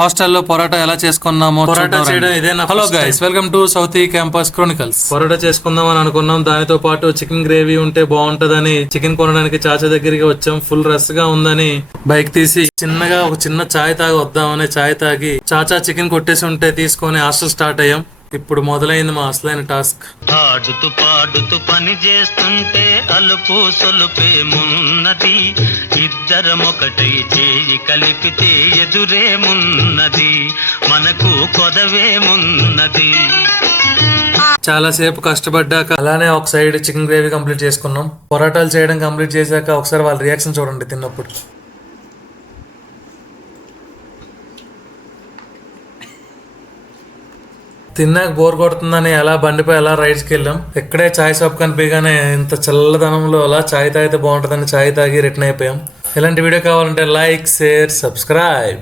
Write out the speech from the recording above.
హాస్టల్లో పొరాటా ఎలా చేసుకున్నామో పొరాటా చేయడం ఇదే. Hello guys, welcome to Southee campus Chronicles. Parotta చేసుకుందాం అని అనుకున్నాం. దానితో పాటు చికెన్ గ్రేవీ ఉంటే బాగుంటదని చికెన్ కొనడానికి చాచా దగ్గరికి వచ్చాం. ఫుల్ రష్ గా ఉందని బైక్ తీసి చిన్నగా ఒక చిన్న చాయ్ తాగి వద్దామని చాయ్ తాగి చాచా చికెన్ కొట్టేసి ఉంటే తీసుకొని హాస్టల్ స్టార్ట్ అయ్యాం. ఇప్పుడు మొదలైంది మా అసలైన టాస్క్. ఆడుతూ పాడుతూ పని చేస్తుంటే అలుపు సొలుపేమున్నది, ఇద్దరం ఒకటై చేయి కలిపితే ఎదురేమున్నది, మనకు కొదవేమున్నది. చాలా సేపు కష్టపడ్డాక అలానే ఒక సైడ్ చికెన్ గ్రేవీ కంప్లీట్ చేసుకున్నాం. పొరాటాలు చేయడం కంప్లీట్ చేశాక ఒకసారి వాళ్ళ రియాక్షన్ చూడండి తిన్నప్పుడు. తిన్నాక బోర్ కొడుతుందని అలా బండిపై అలా రైడ్స్కి వెళ్ళాం. ఇక్కడే చాయ్ షాప్ కనిపించగానే ఇంత చల్లదనంలో అలా చాయ్ తాగితే బాగుంటుందని చాయ్ తాగి రిటర్న్ అయిపోయాం. ఇలాంటి వీడియో కావాలంటే లైక్, షేర్, సబ్స్క్రైబ్.